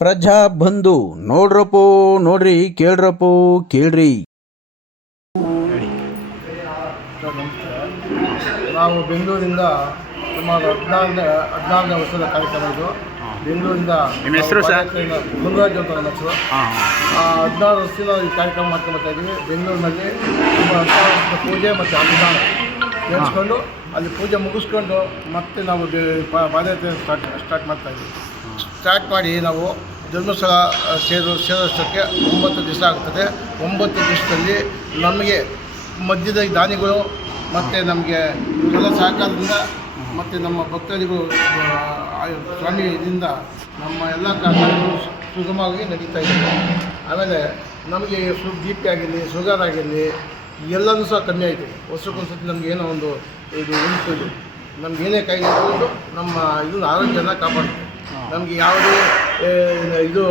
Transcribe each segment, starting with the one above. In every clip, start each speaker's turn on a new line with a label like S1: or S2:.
S1: ಪ್ರಜಾ ಬಂಧು ನೋಡ್ರಪ್ಪೋ ನೋಡ್ರಿ ಕೇಳ್ರಪ್ಪೋ ಕೇಳ್ರಿ.
S2: ನಾವು ಬೆಂಗಳೂರಿಂದ ಸುಮಾರು ಹದಿನಾಲ್ಕು ಹದಿನಾಲ್ಕನೇ ವರ್ಷದ ಕಾರ್ಯಕ್ರಮ ಇದು. ಬೆಂಗಳೂರಿಂದ
S3: ನಿಮ್ಮ ಹೆಸರು ಸರ್?
S2: ಅಂತ ನನ್ನ ಹೆಸರು. ಆ, ಹದಿನಾರು ವರ್ಷದಿಂದ ಈ ಕಾರ್ಯಕ್ರಮ ಮಾಡ್ಕೊಂಡ್ಬರ್ತಾ ಇದ್ದೀವಿ ಬೆಂಗಳೂರಿನಲ್ಲಿ ತುಂಬ ಹದಿನಾರು ವರ್ಷದ ಪೂಜೆ ಮತ್ತು ಅನುದಾನ ಕೇಳಿಸ್ಕೊಂಡು ಅಲ್ಲಿ ಪೂಜೆ ಮುಗಿಸ್ಕೊಂಡು ಮತ್ತೆ ನಾವು ಪಾದಯಾತ್ರೆ ಸ್ಟಾರ್ಟ್ ಸ್ಟಾರ್ಟ್ ಮಾಡ್ತಾ ಇದ್ದೀವಿ ಸ್ಟಾರ್ಟ್ ಮಾಡಿ ನಾವು ಧರ್ಮಸ್ಥಳ ಸೇರು ಸೇರೋ ಸೇರೋಷ್ಟಕ್ಕೆ ಒಂಬತ್ತು ದಿವಸ ಆಗ್ತದೆ. ಒಂಬತ್ತು ದಿವಸದಲ್ಲಿ ನಮಗೆ ಮಧ್ಯದ ದಾನಿಗಳು ಮತ್ತು ನಮಗೆ ಇವರೆಲ್ಲ ಸಹಕಾರದಿಂದ ಮತ್ತು ನಮ್ಮ ಭಕ್ತಾದಿಗಳು ಆ, ಸ್ವಾಮಿ ಇದರಿಂದ ನಮ್ಮ ಎಲ್ಲ ಕಾರ್ಯಗಳು ಸುಗಮವಾಗಿ ನಡೀತಾ ಇದೆ. ಆಮೇಲೆ ನಮಗೆ ಸು ಬಿ ಆಗಿರಲಿ ಶುಗರ್ ಆಗಿರಲಿ ಎಲ್ಲನೂ ಸಹ ಕಮ್ಮಿ ಆಯಿತು. ವರ್ಷಕ್ಕೊಂದ್ಸತಿ ನಮ್ಗೆ ಏನೋ ಒಂದು ಇದು ಇದು. ನಮ್ಗೆ ಏನೇ ಕಾಯಿಲೆ ನಮ್ಮ ಇದನ್ನ ಆರೋಗ್ಯನ ಕಾಪಾಡುತ್ತೆ ನಮಗೆ ಯಾವುದೇ ಇದು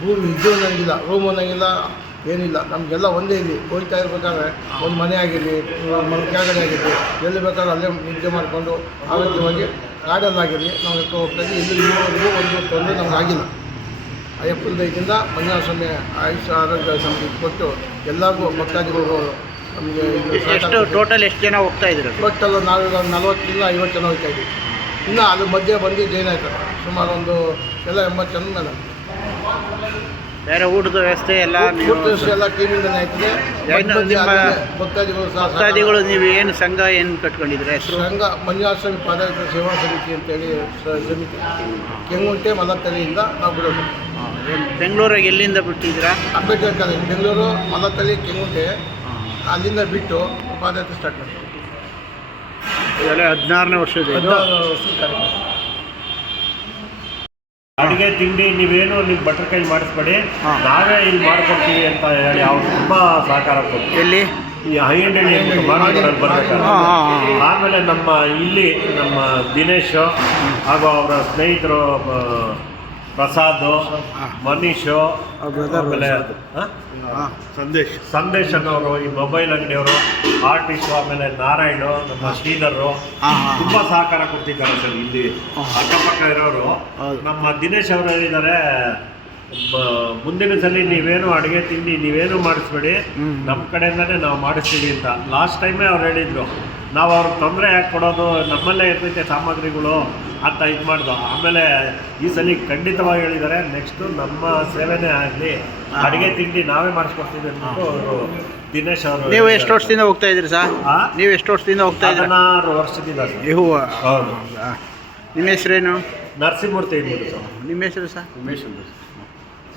S2: ಭೂಮಿ ಇದು ಅನ್ನೋಂಗಿಲ್ಲ ರೂಮ್ ಅನ್ನೋಂಗಿಲ್ಲ ಏನಿಲ್ಲ. ನಮಗೆಲ್ಲ ಒಂದೇ ಇಲ್ಲಿ. ಹೋಗ್ತಾ ಇರಬೇಕಾದ್ರೆ ಒಂದು ಮನೆ ಆಗಿರಲಿ ಮನೆ ಕೆಳಗಡೆ ಆಗಿರಲಿ ಎಲ್ಲಿ ಬೇಕಾದ್ರೂ ಅಲ್ಲೇ ನಿದ್ದೆ ಮಾಡಿಕೊಂಡು ಆರೋಗ್ಯವಾಗಿ ಕಾಡಲ್ಲಾಗಿರಲಿ ನಾವು ಎಕ್ಕ ಹೋಗ್ತಾ ಇದ್ದೀವಿ ಇಲ್ಲಿ ಇಲ್ಲಿವರೆಗೂ ಒಂದು ತೊಂದರೆ ನಮ್ಗೆ ಆಗಿಲ್ಲ. ಅಯ್ಯಪ್ಪನ ದಯದಿಂದ ಮಂಜುನಾಥ ಸ್ವಾಮಿ ಆಯುಷ ಆರೋಗ್ಯ ನಮಗೆ ಕೊಟ್ಟು ಎಲ್ಲರಿಗೂ ಭಕ್ತಾದಿಗಳು ನಮಗೆ
S3: ಎಷ್ಟು ಟೋಟಲ್ ಎಷ್ಟು ಜನ ಹೋಗ್ತಾ ಇದ್ರು?
S2: ಟೋಟಲ್ ನಾವು ನಲವತ್ತರಿಂದ ಐವತ್ತು ಜನ ಹೋಗ್ತಾ ಇದ್ದೀವಿ. ಇನ್ನು ಅದು ಮಧ್ಯೆ ಬಂದು ಜೈನ್ ಆಯ್ತಾರೆ ಸುಮಾರು ಒಂದು ಎಲ್ಲ ಎಂಬತ್ತು ಜನ ಮೇಲೆ.
S3: ಬೇರೆ ಊಟದ ವ್ಯವಸ್ಥೆ ಎಲ್ಲ
S2: ವ್ಯವಸ್ಥೆ ಎಲ್ಲ ಟೀಮಿಂದನೇ ಆಯ್ತದೆ. ಭಕ್ತಾದಿಗಳು ಸಹ
S3: ಭಕ್ತಾದಿಗಳು ನೀವು ಏನು ಸಂಘ ಏನು ಕಟ್ಕೊಂಡಿದ್ರೆ
S2: ಸಂಘ ಮಂಜುನಾಥ ಸ್ವಾಮಿ ಪಾದಯಾತ್ರೆ ಸೇವಾ ಸಮಿತಿ ಅಂತೇಳಿ ಸಮಿತಿ. ಕೆಂಗುಂಟೆ ಮಲತ್ತಳಿಯಿಂದ ನಾವು ಬಿಡೋದು.
S3: ಬೆಂಗಳೂರಿಗೆ ಎಲ್ಲಿಂದ ಬಿಟ್ಟಿದ್ದೀರಾ?
S2: ಅಂಬೇಡ್ಕರ್ ಕಾಲೇಜ್ ಬೆಂಗಳೂರು ಮಲತ್ತಳಿ ಕೆಂಗುಂಟೆ. ಅಲ್ಲಿಂದ ಬಿಟ್ಟು ಪಾದಯಾತ್ರೆ ಸ್ಟಾರ್ಟ್ ಮಾಡ್ತೀವಿ.
S3: ಇದೆಲ್ಲ ಹದಿನಾರನೇ ವರ್ಷದ ಇದು.
S2: ಹದಿನಾರು ವರ್ಷದ ಕಾರ್ಯಕ್ರಮ.
S4: ಅಡುಗೆ ತಿಂಡಿ ನೀವೇನು ನೀವು ಬಟರ್ ಕೈ ಮಾಡಿಸ್ಬೇಡಿ.
S3: ಹಾ.
S4: ನಾವೇ ಇಲ್ಲಿ ಮಾಡ್ಕೊಡ್ತೀವಿ ಅಂತ ಹೇಳಿ ಅವ್ರು ತುಂಬಾ ಸಹಕಾರ ಕೊಟ್ಟು
S3: ಎಲ್ಲಿ?
S4: ಈ ಹೈ ಅಂಡ್ ಬರ್ಬೇಕಾದ್ರೆ.
S3: ಹಾ, ಹಾ, ಹಾ.
S4: ಆಮೇಲೆ ನಮ್ಮ ಇಲ್ಲಿ ನಮ್ಮ ದಿನೇಶ್ ಹಾಗೂ ಅವರ ಸ್ನೇಹಿತರು ಆ, ಪ್ರಸಾದ್ ಮನೀಶ್ ಆಮೇಲೆ?
S3: ಸಂದೇಶ್.
S4: ಸಂದೇಶ್ ಅನ್ನೋರು ಈ ಮೊಬೈಲ್ ಅಂಗಡಿಯವರು ಆರ್ಟಿಸ್ಟ್ ಆಮೇಲೆ ನಾರಾಯಣ ನಮ್ಮ ಶ್ರೀಧರು ತುಂಬಾ ಸಹಕಾರ ಕೊಟ್ಟಿದ್ದಾರೆ ಸರ್ ಇಲ್ಲಿ. ಅಕ್ಕಪಕ್ಕ ಇರೋರು. ನಮ್ಮ ದಿನೇಶ್ ಅವರು ಹೇಳಿದ್ದಾರೆ ಮುಂದಿನ ಸಲ ನೀವೇನು ಅಡುಗೆ ತಿಂಡಿ ನೀವೇನು ಮಾಡಿಸ್ಬೇಡಿ. ನಮ್ಮ ಕಡೆಯಿಂದನೇ ನಾವು ಮಾಡಿಸ್ತೀವಿ ಅಂತ. ಲಾಸ್ಟ್ ಟೈಮೇ ಅವ್ರು ಹೇಳಿದ್ರು. ನಾವು ಅವ್ರಿಗೆ ತೊಂದರೆ ಯಾಕೆ ಕೊಡೋದು ನಮ್ಮಲ್ಲೇ ಇರ್ತೈತೆ ಸಾಮಗ್ರಿಗಳು ಅಂತ ಇದು ಮಾಡ್ದು. ಆಮೇಲೆ ಈ ಸಲ ಖಂಡಿತವಾಗಿ ಹೇಳಿದ್ದಾರೆ ನೆಕ್ಸ್ಟು ನಮ್ಮ ಸೇವೆನೇ ಆಗಲಿ ಅಡುಗೆ ತಿಂಡಿ ನಾವೇ ಮಾಡಿಸ್ಕೊಡ್ತೀವಿ ಅಂದ್ಬಿಟ್ಟು ಅವರು ದಿನೇಶ್ ಅವರು
S3: ನೀವು ಎಷ್ಟು ವರ್ಷದಿಂದ ಹೋಗ್ತಾ ಇದ್ದೀರಿ ಸರ್? ನೀವು ಎಷ್ಟು ವರ್ಷದಿಂದ ಹೋಗ್ತಾ ಇದ್ದೀರಿ?
S4: ಹದಿನಾರು ವರ್ಷದಿಂದ ಸರ್.
S3: ಇವು
S4: ಹೌದು.
S3: ನಿಮ್ಮ ಹೆಸರೇನು
S4: ನರಸಿಂಹಮೂರ್ತಿ ಇರ್ಬೋದು ಸರ್.
S3: ನಿಮ್ಮ ಹೆಸರು ಸರ್?
S4: ಉಮೇಶ್ ಅಂತ.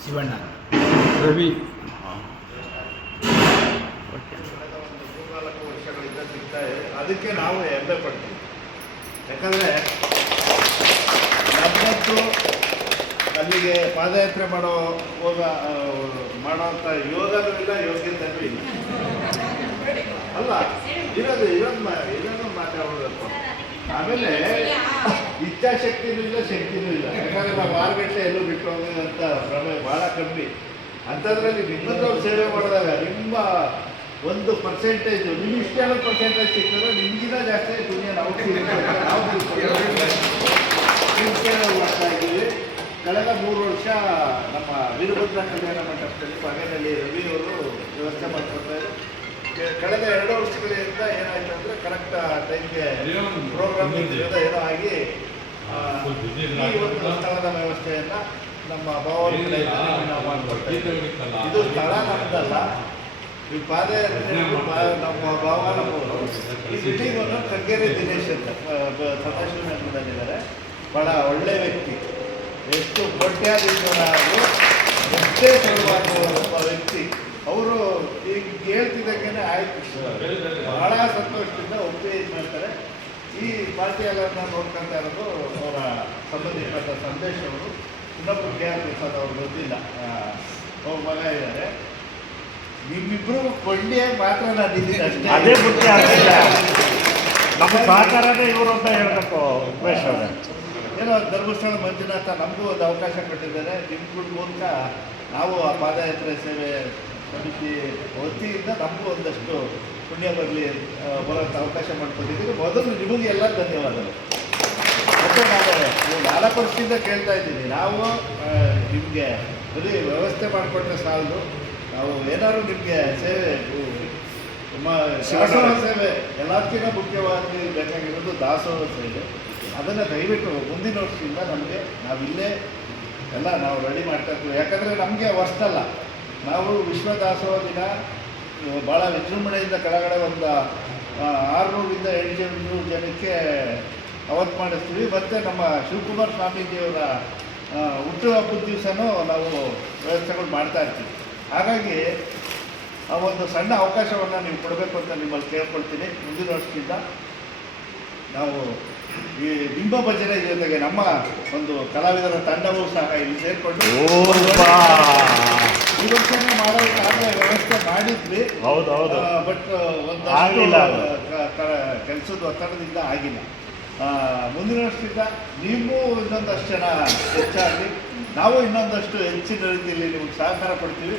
S2: ಶಿವಣ್ಣ.
S1: ರವಿ.
S5: ವರ್ಷಗಳಿಂದ ಸಿಗ್ತಾ ಇದೆ ಅದಕ್ಕೆ ನಾವು ಹೆಮ್ಮೆ ಪಡ್ತೀವಿ ಯಾಕಂದರೆ ನಮ್ಮಂತೂ ಅಲ್ಲಿಗೆ ಪಾದಯಾತ್ರೆ ಮಾಡೋ ಹೋಗ ಮಾಡೋವಂಥ ಯೋಗನೂ ಇಲ್ಲ ಯೋಗ್ಯತೆನೂ ಇಲ್ಲ. ಅಲ್ಲ, ಇರೋದು ಇರೋದು ಇರೋದು ಮಾತಾಡೋದಪ್ಪ ಆಮೇಲೆ ಇಚ್ಛಾಶಕ್ತಿನೂ ಇಲ್ಲ, ಶಕ್ತಿನೂ ಇಲ್ಲ. ಯಾಕಂದರೆ ನಾವು ಆರು ಗಂಟೆ ಎಲ್ಲೂ ಬಿಟ್ಟು ಹೋಗೋದಂತ ಭ್ರಮೆ ಭಾಳ ಕಮ್ಮಿ. ಅಂಥದ್ರಲ್ಲಿ ನಿಮ್ಮದವ್ರು ಸೇವೆ ಮಾಡಿದಾಗ ನಿಮ್ಮ ಒಂದು ಪರ್ಸೆಂಟೇಜ್ ನಿಮ್ಗೆ ಇಷ್ಟೆಲ್ಲ ಪರ್ಸೆಂಟೇಜ್ ಸಿಗ್ತದೆ ನಿಮಗಿಂತ ಜಾಸ್ತಿ ದುನಿಯಾ ನಾವು. ನಾವು ನಾವು ಮಾಡ್ತಾ ಇದ್ದೀವಿ. ಕಳೆದ ಮೂರು ವರ್ಷ ನಮ್ಮ ವೀರಭದ್ರ ಕಲ್ಯಾಣ ಮಂಟಪದಲ್ಲಿ ಮನೆಯಲ್ಲಿ ರವಿಯವರು ವ್ಯವಸ್ಥೆ ಮಾಡ್ತಾರೆ ಕಳೆದ ಎರಡು ವರ್ಷಗಳಿಂದ ಏನಾಯ್ತು ಅಂದರೆ ಕರೆಕ್ಟ್ ಟೈಮ್ಗೆ ಪ್ರೋಗ್ರಾಮ್ ಏನೋ ಆಗಿ ಈ ಒಂದು ಸ್ಥಳದ ವ್ಯವಸ್ಥೆಯನ್ನು ನಮ್ಮ ಭಾವನೆ ನಾವು. ಇದು ಸ್ಥಳ ನಮ್ದಲ್ಲ. ಈ ಪಾದಯಾತ್ರೆ ನಮ್ಮ ಭಾವನವರು ಈ ಟೀಮನ್ನು ಕಗ್ಗೆರೆ ದಿನೇಶ್ ಅಂತ ಸದಾಶಿವ ನಗರದಲ್ಲಿದ್ದಾರೆ ಭಾಳ ಒಳ್ಳೆ ವ್ಯಕ್ತಿ. ಎಷ್ಟು ಕೋಟ್ಯಾಧೀಶರಾದ್ರು ಎಷ್ಟೇ ಸುಲಭ ಒಬ್ಬ ವ್ಯಕ್ತಿ. ಅವರು ಈಗ ಹೇಳ್ತಿದ್ದಂಗೆ ಆಯ್ತು. ಬಹಳ ಸಂತೋಷದಿಂದ ಒಪ್ಪಿಗೆ ಇದು ಮಾಡ್ತಾರೆ. ಈ ಪಾರ್ಟಿಯೆಲ್ಲ ನೋಡ್ಕೊಂತ ಇರೋದು ಅವರ ಸಂಬಂಧಿಕರಾದ ಸಂದೇಶವರು ಇನ್ನೊಬ್ಬರು ಕೆ ಆರ್ ಪ್ರಸಾದ್ ಅವರು ಗೊತ್ತಿಲ್ಲ ಅವ್ರ ಮಗ ಇದ್ದಾರೆ. ನಿಮ್ಮಿಬ್ರು ಕೊಂಡೆ ಮಾತ್ರ ನಾನು ಅಷ್ಟೇ.
S4: ಅದೇ ಬುದ್ಧಿ ಆಗಿಲ್ಲ ನಮ್ಮ ಸಹಕಾರನೇ ಇವರು ಅಂತ ಹೇಳಬೇಕು ಉಮೇಶ್ ಅವರೇ.
S5: ಏನೋ ಧರ್ಮಸ್ಥಳ ಮಂಜುನಾಥ ನಮಗೂ ಒಂದು ಅವಕಾಶ ಕೊಟ್ಟಿದ್ದಾರೆ. ನಿಮ್ಮ ಮೂಲಕ ನಾವು ಆ ಪಾದಯಾತ್ರೆ ಸೇವೆ ಸಮಿತಿ ವತಿಯಿಂದ ನಮಗೂ ಒಂದಷ್ಟು ಪುಣ್ಯ ಬರಲಿ ಬರೋಂಥ ಅವಕಾಶ ಮಾಡ್ಕೊಂಡಿದ್ದೀವಿ ಮೊದಲು ನಿಮಗೆ ಎಲ್ಲ ಧನ್ಯವಾದಗಳು. ಮತ್ತು ನಾನು ನಾಲ್ಕು ವರ್ಷದಿಂದ ಕೇಳ್ತಾ ಇದ್ದೀನಿ. ನಾವು ನಿಮಗೆ ಬರೀ ವ್ಯವಸ್ಥೆ ಮಾಡಿಕೊಟ್ರೆ ಸಾಲದು. ನಾವು ಏನಾದ್ರು ನಿಮಗೆ ಸೇವೆ ನಮ್ಮ ದಾಸೋಹ ಸೇವೆ ಎಲ್ಲದಕ್ಕಿಂತ ಮುಖ್ಯವಾಗಿ ಬೇಕಾಗಿರೋದು ದಾಸೋಹ ಸೇವೆ. ಅದನ್ನು ದಯವಿಟ್ಟು ಮುಂದಿನ ವರ್ಷದಿಂದ ನಮಗೆ ನಾವಿಲ್ಲೇ ಎಲ್ಲ ನಾವು ರೆಡಿ ಮಾಡ್ತಾ ಇರ್ತೀವಿ. ಯಾಕಂದರೆ ನಮಗೆ ವರ್ಷದಲ್ಲ. ನಾವು ವಿಶ್ವ ದಾಸೋಹ ದಿನ ಭಾಳ ವಿಜೃಂಭಣೆಯಿಂದ ಕೆಳಗಡೆ ಒಂದು ಆರುನೂರಿಂದ ಎಂಟು ಜನಕ್ಕೆ ಅವತ್ತು ಮಾಡಿಸ್ತೀವಿ. ಮತ್ತು ನಮ್ಮ ಶಿವಕುಮಾರ್ ಸ್ವಾಮೀಜಿಯವರ ಹುಟ್ಟುಹಬ್ಬದ ದಿವಸನೂ ನಾವು ವ್ಯವಸ್ಥೆಗಳು ಮಾಡ್ತಾ ಇರ್ತೀವಿ. ಹಾಗಾಗಿ ಆ ಒಂದು ಸಣ್ಣ ಅವಕಾಶವನ್ನು ನೀವು ಕೊಡಬೇಕು ಅಂತ ನಿಮ್ಮಲ್ಲಿ ಕೇಳ್ಕೊಳ್ತೀನಿ. ಮುಂದಿನ ವರ್ಷದಿಂದ ನಾವು ಈ ಬಿಂಬ ಭಜನೆ ಜೊತೆಗೆ ನಮ್ಮ ಒಂದು ಕಲಾವಿದರ ತಂಡವೂ ಸಹ ಇಲ್ಲಿ ಸೇರಿಕೊಂಡು ಈ ವರ್ಷನೇ ಮಾಡೋದಕ್ಕಾಗಲೇ ವ್ಯವಸ್ಥೆ ಮಾಡಿದ್ವಿ.
S4: ಹೌದು
S5: ಬಟ್ ಒಂದು
S4: ಆಗಿಲ್ಲ.
S5: ಕೆಲಸದ ಒತ್ತಡದಿಂದ ಆಗಿಲ್ಲ. ಮುಂದಿನ ವರ್ಷದಿಂದ ನೀವು ಇನ್ನೊಂದಷ್ಟು ಜನ ಹೆಚ್ಚಾಗಿ ನಾವು ಇನ್ನೊಂದಷ್ಟು ಹೆಚ್ಚಿನ ರೀತಿಯಲ್ಲಿ ನಿಮಗೆ ಸಹಕಾರ ಕೊಡ್ತೀವಿ.